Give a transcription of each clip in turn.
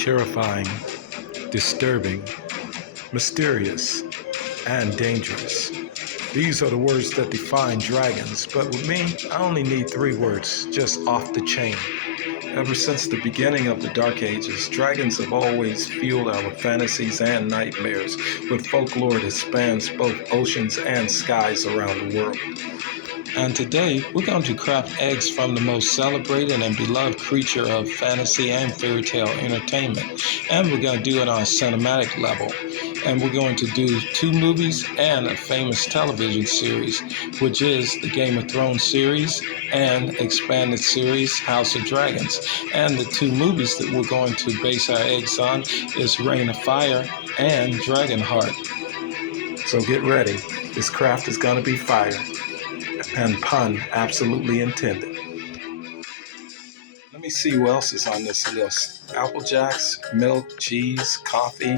terrifying, disturbing, mysterious, and dangerous. These are the words that define dragons, but with me, I only need three words, just off the chain. Ever since the beginning of the Dark Ages, dragons have always fueled our fantasies and nightmares with folklore that spans both oceans and skies around the world. And today, we're going to craft eggs from the most celebrated and beloved creature of fantasy and fairy tale entertainment. And we're going to do it on a cinematic level. And we're going to do 2 movies and a famous television series, which is the Game of Thrones series and expanded series House of Dragons. And the 2 movies that we're going to base our eggs on is Reign of Fire and Dragonheart. So get ready. This craft is going to be fire. And pun absolutely intended. Let me see what else is on this list. Apple Jacks, milk, cheese, coffee.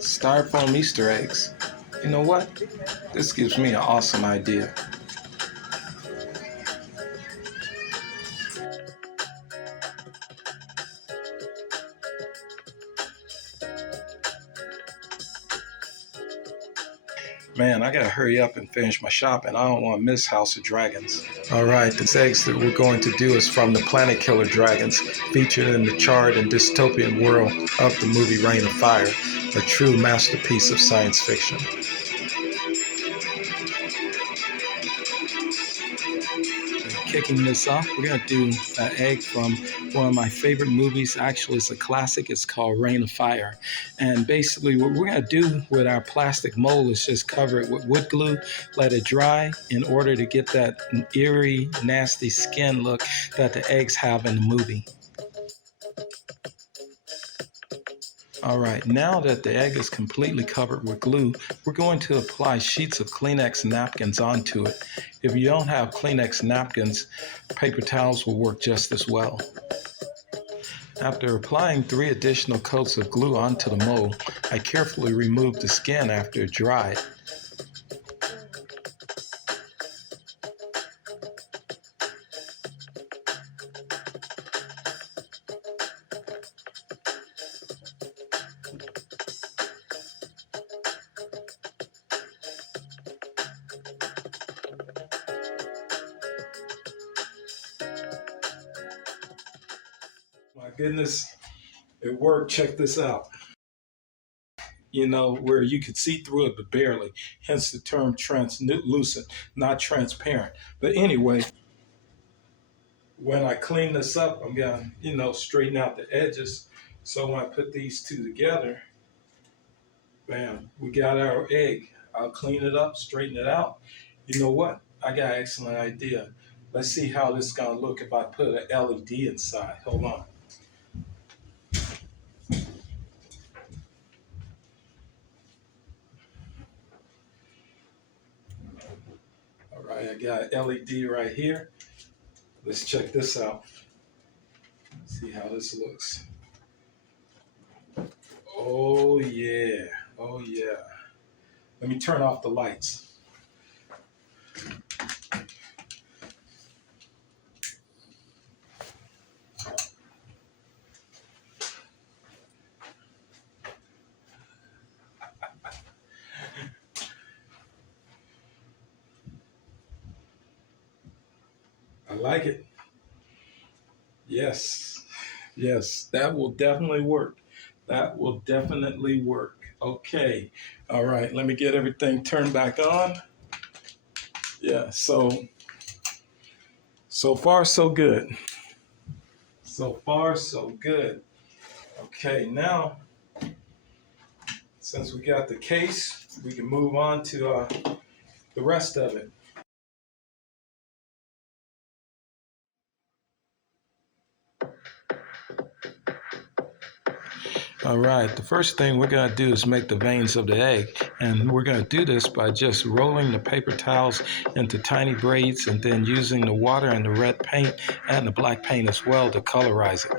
Styrofoam Easter eggs. You know what? This gives me an awesome idea. Man, I gotta hurry up and finish my shopping. I don't want to miss House of Dragons. All right, the eggs that we're going to do is from the Planet Killer Dragons, featured in the charred and dystopian world of the movie Reign of Fire, a true masterpiece of science fiction. Kicking this off, we're going to do an egg from one of my favorite movies. Actually, it's a classic. It's called Reign of Fire. And basically what we're going to do with our plastic mold is just cover it with wood glue, let it dry in order to get that eerie, nasty skin look that the eggs have in the movie. All right, now that the egg is completely covered with glue, we're going to apply sheets of Kleenex napkins onto it. If you don't have Kleenex napkins, paper towels will work just as well. After applying 3 additional coats of glue onto the mold, I carefully removed the skin after it dried. My goodness, it worked. Check this out. You know, where you could see through it, but barely. Hence the term translucent, not transparent. But anyway, when I clean this up, I'm going to, straighten out the edges. So when I put these 2 together, bam, we got our egg. I'll clean it up, straighten it out. You know what? I got an excellent idea. Let's see how this is going to look if I put an LED inside. Hold on. All right, I got an LED right here. Let's check this out. See how this looks. Oh yeah, oh yeah. Let me turn off the lights. I like it. Yes, yes, that will definitely work. That will definitely work. Okay, all right, let me get everything turned back on. Yeah, so far so good. So far so good. Okay, now, since we got the case, we can move on to the rest of it. All right, the first thing we're going to do is make the veins of the egg. And we're going to do this by just rolling the paper towels into tiny braids and then using the water and the red paint and the black paint as well to colorize it.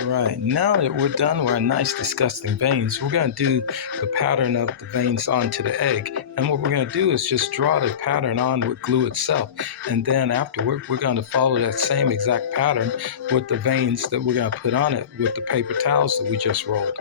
All right, now that we're done with our nice disgusting veins, we're going to do the pattern of the veins onto the egg. And what we're going to do is just draw the pattern on with glue itself. And then afterward, we're going to follow that same exact pattern with the veins that we're going to put on it with the paper towels that we just rolled.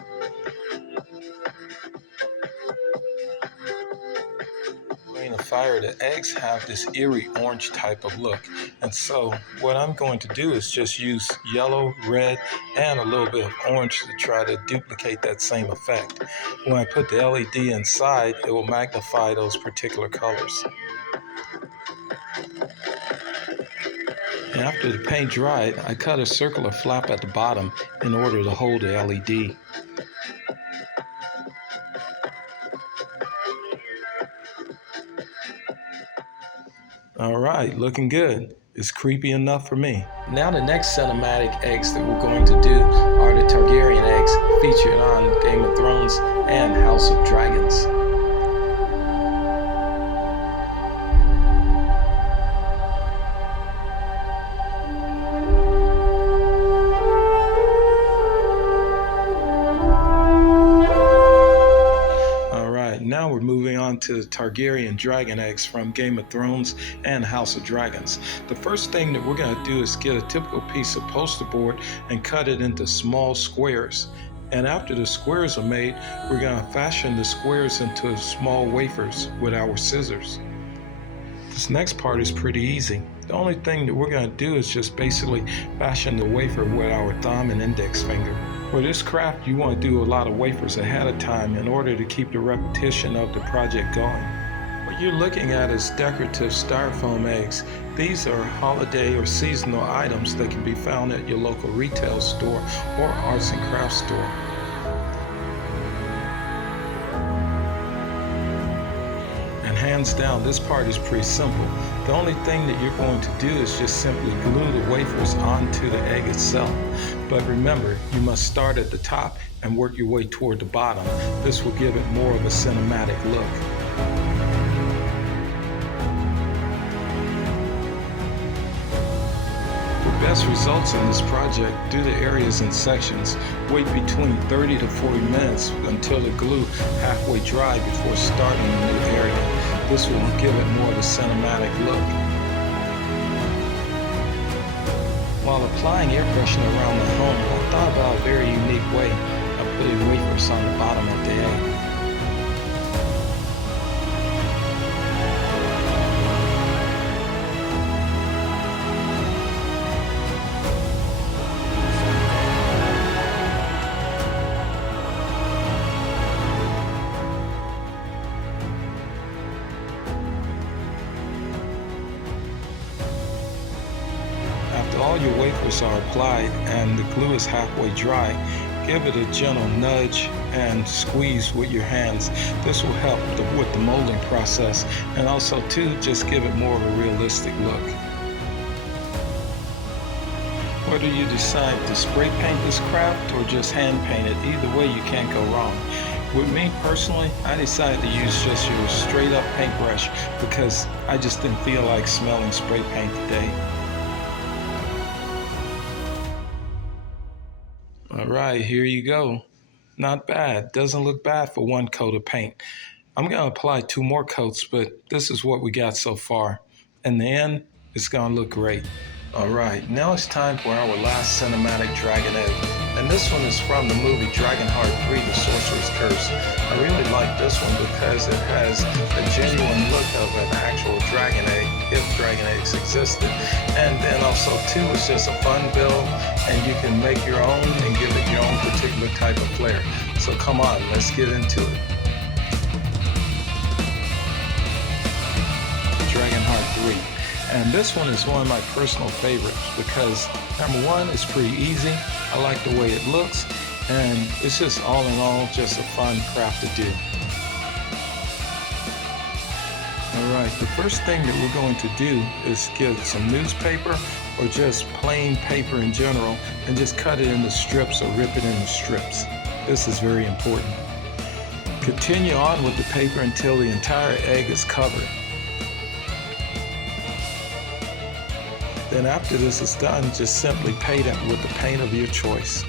Ring of fire, the eggs have this eerie orange type of look. And so what I'm going to do is just use yellow, red, and a little bit of orange to try to duplicate that same effect. When I put the LED inside, it will magnify those particular colors. And after the paint dried, I cut a circular flap at the bottom in order to hold the LED. All right, looking good. It's creepy enough for me. Now the next cinematic eggs that we're going to do are the Targaryen eggs featured on Game of Thrones and House of Dragons. Now we're moving on to the Targaryen dragon eggs from Game of Thrones and House of Dragons. The first thing that we're going to do is get a typical piece of poster board and cut it into small squares. And after the squares are made, we're going to fashion the squares into small wafers with our scissors. This next part is pretty easy. The only thing that we're going to do is just basically fashion the wafer with our thumb and index finger. For this craft, you want to do a lot of wafers ahead of time in order to keep the repetition of the project going. What you're looking at is decorative styrofoam eggs. These are holiday or seasonal items that can be found at your local retail store or arts and crafts store. And hands down, this part is pretty simple. The only thing that you're going to do is just simply glue the wafers onto the egg itself. But remember, you must start at the top and work your way toward the bottom. This will give it more of a cinematic look. For best results in this project, do the areas in sections. Wait between 30 to 40 minutes until the glue halfway dry before starting a new area. This will give it more of a cinematic look. While applying airbrushing around the home, I thought about a very unique way of putting wafers on the bottom of the egg. After all your wafers are applied and the glue is halfway dry, give it a gentle nudge and squeeze with your hands. This will help with the molding process, and also too, just give it more of a realistic look. Whether you decide to spray paint this craft or just hand paint it, either way you can't go wrong. With me personally, I decided to use just your straight up paintbrush because I just didn't feel like smelling spray paint today. All right, here you go. Not bad. Doesn't look bad for one coat of paint. I'm going to apply 2 more coats, but this is what we got so far. In the end, it's going to look great. All right, now it's time for our last cinematic dragon egg. And this one is from the movie Dragonheart 3, The Sorcerer's Curse. I really like this one because it has a genuine look of an actual dragon egg, if dragon eggs existed. And then also too, it's just a fun build, and you can make your own and give it your own particular type of flair. So come on, let's get into it. Dragonheart 3. And this one is one of my personal favorites because number one, it's pretty easy. I like the way it looks, and it's just all in all just a fun craft to do. All right, the first thing that we're going to do is get some newspaper or just plain paper in general and just cut it into strips or rip it into strips. This is very important. Continue on with the paper until the entire egg is covered. Then after this is done, just simply paint it with the paint of your choice.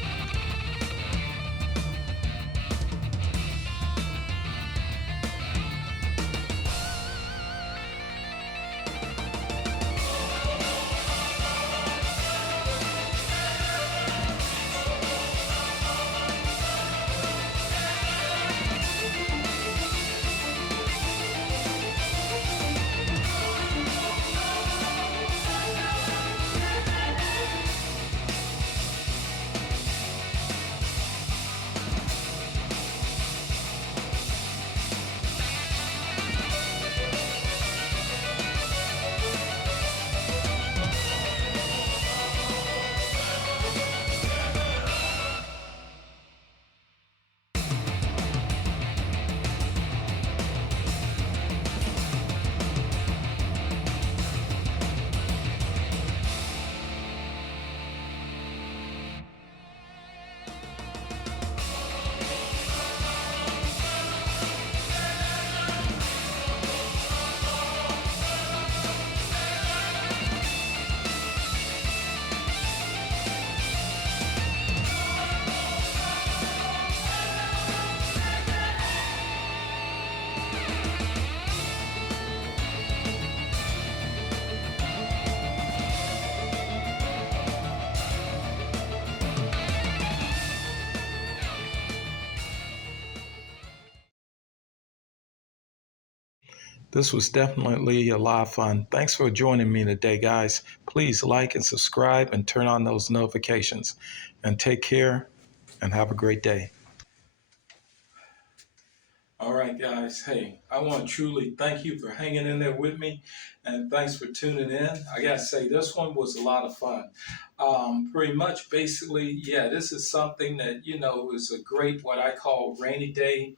This was definitely a lot of fun. Thanks for joining me today, guys. Please like and subscribe and turn on those notifications. And take care and have a great day. All right, guys. Hey, I want to truly thank you for hanging in there with me, and thanks for tuning in. I got to say, this one was a lot of fun. Pretty much, basically, yeah, this is something that, is a great, what I call rainy day,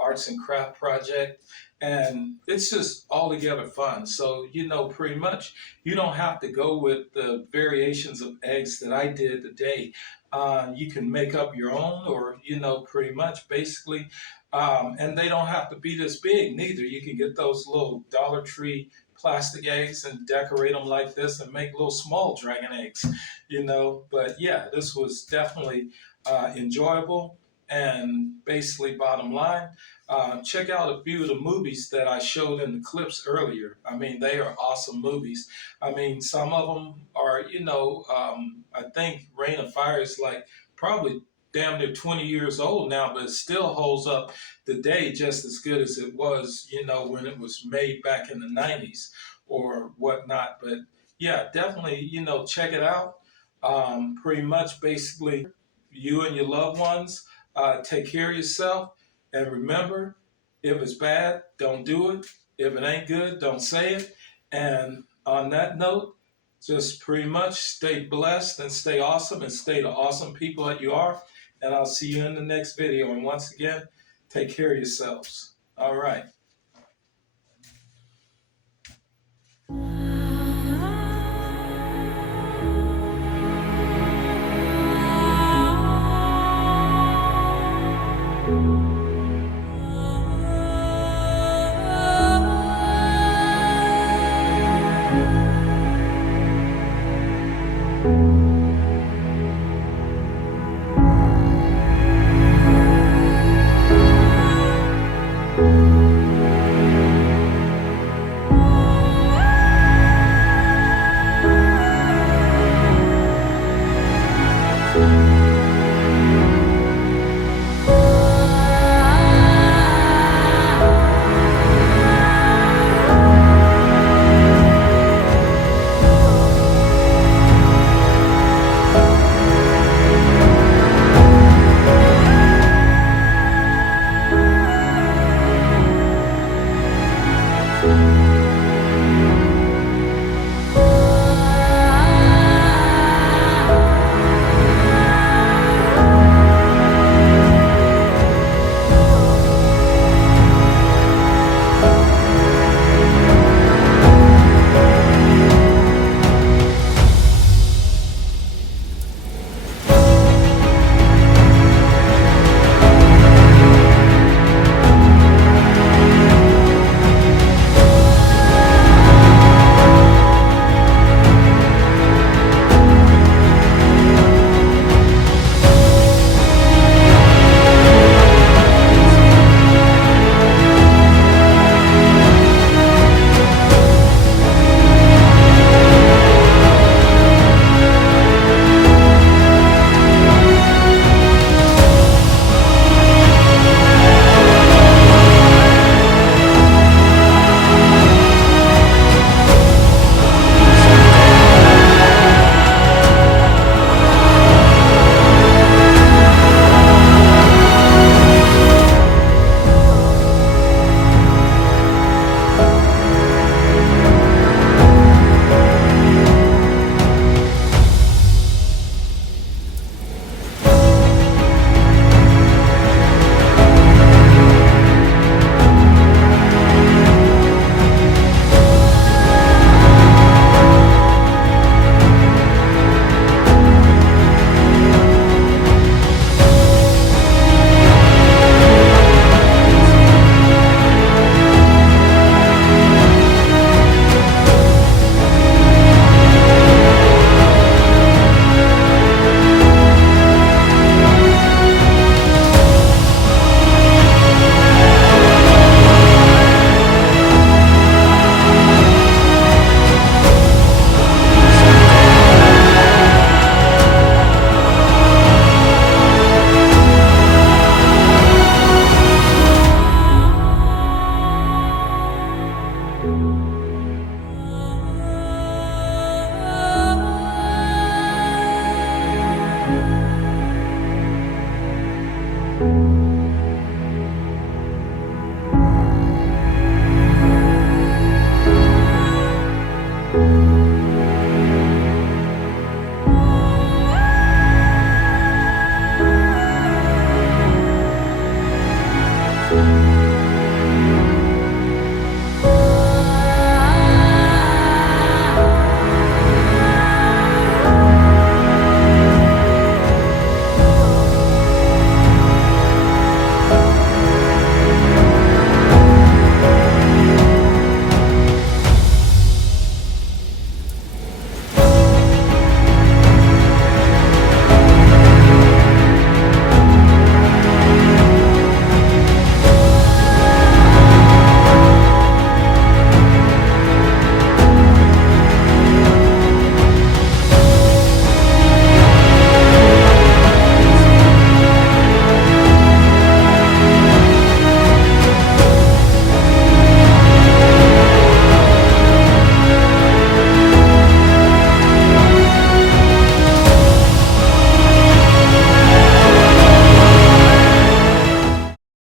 arts and craft project. And it's just altogether fun. So, pretty much, you don't have to go with the variations of eggs that I did today. You can make up your own, or, pretty much, basically, and they don't have to be this big neither. You can get those little Dollar Tree plastic eggs and decorate them like this and make little small dragon eggs, But yeah, this was definitely enjoyable. And basically, bottom line, check out a few of the movies that I showed in the clips earlier. I mean, they are awesome movies. I mean, some of them are, I think Reign of Fire is like probably damn near 20 years old now, but it still holds up today just as good as it was, when it was made back in the 90s or whatnot. But yeah, definitely, check it out. Pretty much basically, you and your loved ones, take care of yourself. And remember, if it's bad, don't do it. If it ain't good, don't say it. And on that note, just pretty much stay blessed and stay awesome and stay the awesome people that you are. And I'll see you in the next video. And once again, take care of yourselves. All right.